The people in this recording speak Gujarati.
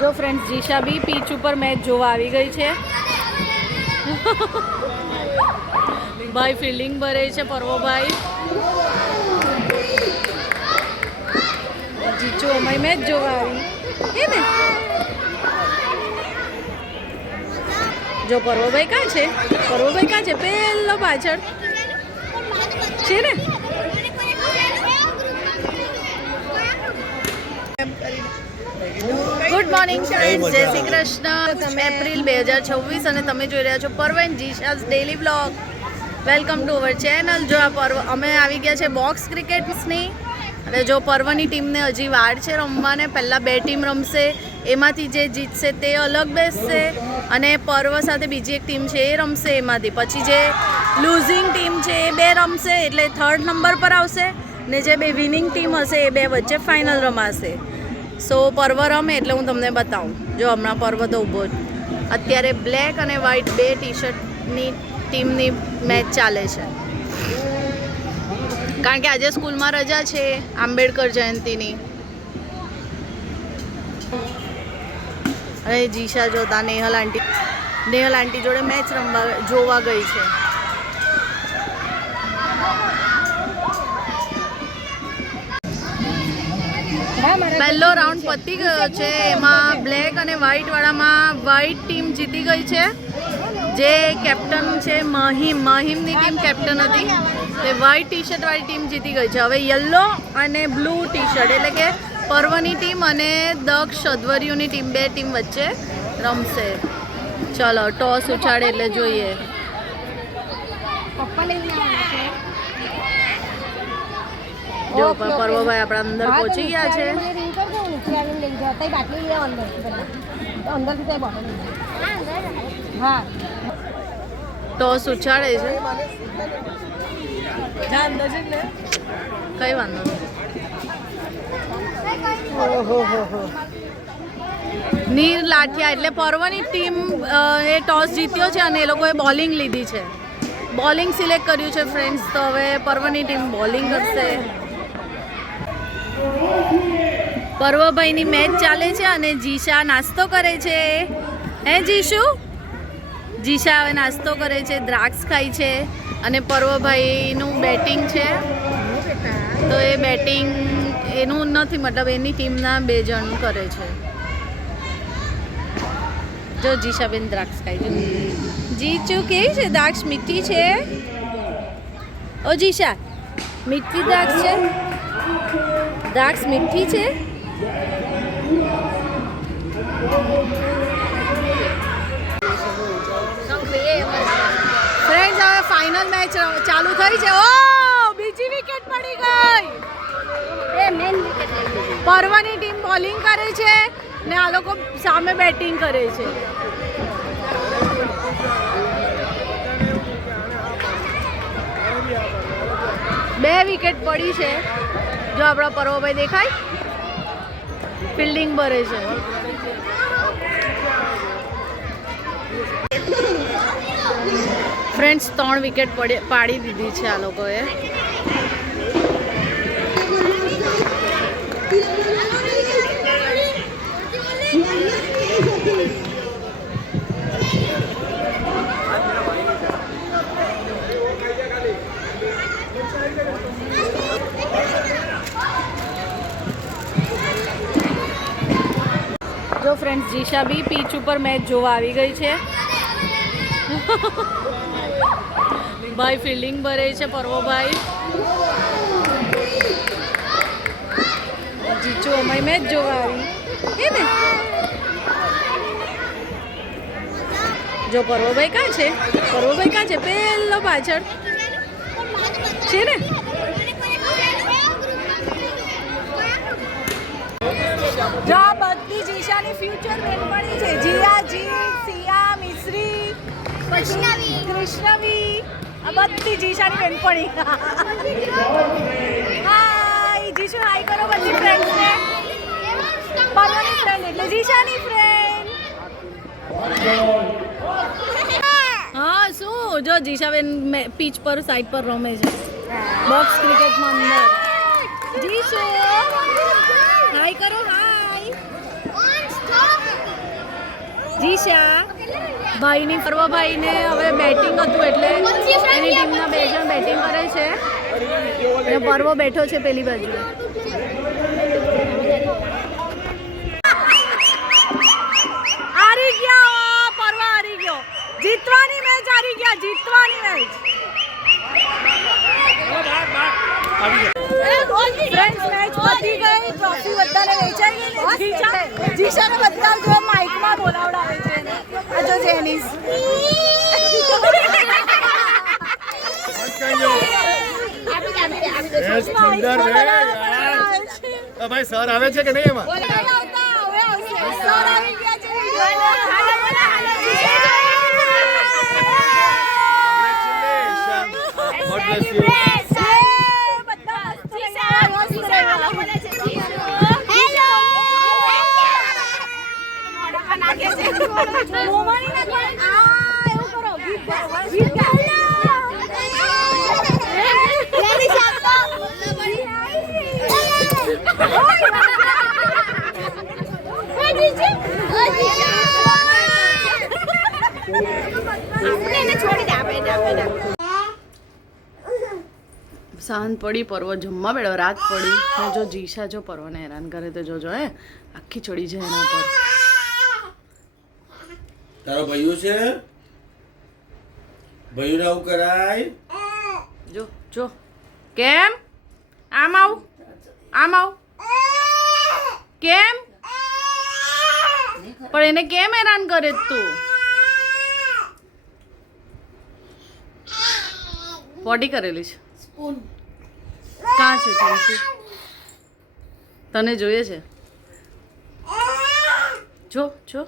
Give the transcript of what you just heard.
જો ફ્રેન્ડ્સ જીશા બી પીચ ઉપર મેચ જોવા આવી ગઈ છે. ભાઈ ફિલ્ડિંગ ભરે છે પર્વભાઈ. જીચો અમારી મેચ જોવા આવી હે ને. જો પર્વભાઈ ક્યાં છે? પર્વભાઈ ક્યાં છે? પેલો પાછળ છે ને. ગુડ મોર્નિંગ ફ્રેન્ડ્સ, જય શ્રી કૃષ્ણ. એપ્રિલ 2026 અને તમે જોઈ રહ્યા છો પર્વ એન્ડ જીશાઝ daily blog. Welcome to our channel. જો આ પર્વ અમે આવી ગયા છે બોક્સ ક્રિકેટ્સની. અને જો પર્વની ટીમને હજી વાર છે રમવાને. પહેલાં 2 ટીમ રમશે, એમાંથી જે જીતશે તે અલગ બેસશે અને પર્વ સાથે બીજી એક ટીમ છે એ રમશે એમાંથી. પછી જે લૂઝિંગ ટીમ છે એ 2 રમશે એટલે 3rd નંબર પર આવશે ને જે 2 વિનિંગ ટીમ હશે એ 2 વચ્ચે ફાઇનલ રમાશે. સો પર્વ રમે એટલે હું તમને બતાવું. જો હમણાં પર્વ તો ઊભો જ. અત્યારે બ્લેક અને વ્હાઇટ 2 ટી-શર્ટની ટીમની મેચ ચાલે છે કારણ કે આજે સ્કૂલમાં રજા છે આંબેડકર જયંતિની. અને જીશા જોતા નેહલ આંટી જોડે મેચ જોવા ગઈ છે. પહેલો રાઉન્ડ પતી ગયો છે. એમાં બ્લેક અને વ્હાઇટ વાળામાં વ્હાઇટ ટીમ જીતી ગઈ છે. જે કેપ્ટન છે મહિમની ટીમ કેપ્ટન હતી તે વ્હાઇટ ટી-શર્ટ વાળી ટીમ જીતી ગઈ છે. હવે યલો અને બ્લુ ટી-શર્ટ એટલે કે પર્વની ટીમ અને દક્ષ અધ્વર્યુની ટીમ 2 ટીમ વચ્ચે રમશે. ચલો ટોસ ઉછાળે એટલે જોઈએ. જો પર્વભાઈ આપણા અંદર પહોંચી ગયા છે. ટોસ ઉછાળે છે. કઈ વાંધો નીર લાઠિયા એટલે પર્વની ટીમ એ ટોસ જીત્યો છે અને એ લોકોએ બોલિંગ લીધી છે. બોલિંગ સિલેક્ટ કર્યું છે ફ્રેન્ડ્સ. તો હવે પર્વની ટીમ બોલિંગ કરશે. પર્વભાઈની મેચ ચાલે છે અને જીશા નાસ્તો કરે છે. હે જીશુ? જીશા હવે નાસ્તો કરે છે, દ્રાક્ષ ખાય છે. અને પર્વભાઈનું બેટિંગ છે તો એ બેટિંગ એનું નથી, મતલબ એની ટીમના 2 જણ કરે છે. જો જીશાબેન દ્રાક્ષ ખાય છે. જીચુ કેવી છે? દ્રાક્ષ મીઠી છે? ઓ જીશા, મીઠી દ્રાક્ષ છે? દ્રાક્ષ મીઠી છે? ફ્રેન્ડ્સ હવે ફાઇનલ મેચ ચાલુ થઈ છે. ઓ બીજી વિકેટ પડી ગઈ. પર્વની ટીમ બોલિંગ કરે છે ને આ લોકો સામે બેટિંગ કરે છે. બે વિકેટ પડી છે. જો આપણા પર્વભાઈ દેખાય ફિલ્ડિંગ ભરે છે. ફ્રેન્ડ્સ 3 વિકેટ પાડી દીધી છે આ લોકોએ. જો ફ્રેન્ડ્સ જીશા બી પીચ ઉપર મેચ જોવા આવી ગઈ છે. ભાઈ ફિલ્ડિંગ ભરે છે પર્વભાઈ. જીચો અમારી મેચ જોવા આવી હે ને. જો પર્વભાઈ ક્યાં છે? પર્વભાઈ ક્યાં છે? પેલો પાછળ છે ને. જો આ બધી જીશાની ફ્યુચર બેનપણી છે. જીયાજી, સિયા, મિશ્રી, કૃષ્ણવી, આ બધી જીશાની બેનપણી. હાય જીશુ, હાય કરો બધી ફ્રેન્ડ્સને. પર્વની ફ્રેન્ડ એટલે જીશાની ફ્રેન્ડ. હા શું? જો જીશાબેન પીચ પર સાઈડ પર રમે છે બોક્સ ક્રિકેટમાં અંદર. જીશુ હાય કરો. હાય જીશા ભાઈની ભાઈને હવે બેટિંગ હતું એટલે એની ટીમના 2 જણ બેટિંગ કરે છે અને પર્વ બેઠો છે પેલી બાજુ. હારી ગયા પર્વ, હારી ગયો. જીતવાની મેચ હારી ગયા, જીતવાની મેચ. ફ્રેન્ડ્સ મેચ પતી ગઈ, ટ્રોફી બધાને વેચાઈ ગઈ ને જીશાને બધા જો માઈકમાં બોલાવડાવે છે. આ જો જેનિસ ભાઈ સર આવે છે કે નહીં એમાં? સર આવી ગયા છે. God bless you. સાંજ પડી, પર્વ જમવા બેઠો, રાત પડી ને જો જીશા જો પર્વને હેરાન કરે તો જોજો હે આખી ચડી જાય એના પર. તારો ભાઈઓ છે, ભાઈઓને આવું કરાય. જો જો કેમ આમ આવ, આમ આવ, કેમ પણ એને કેમ હેરાન કરે તું? પોટી કરેલી છે. કાં છે ચમચી? તને જોઈએ છે? જો જો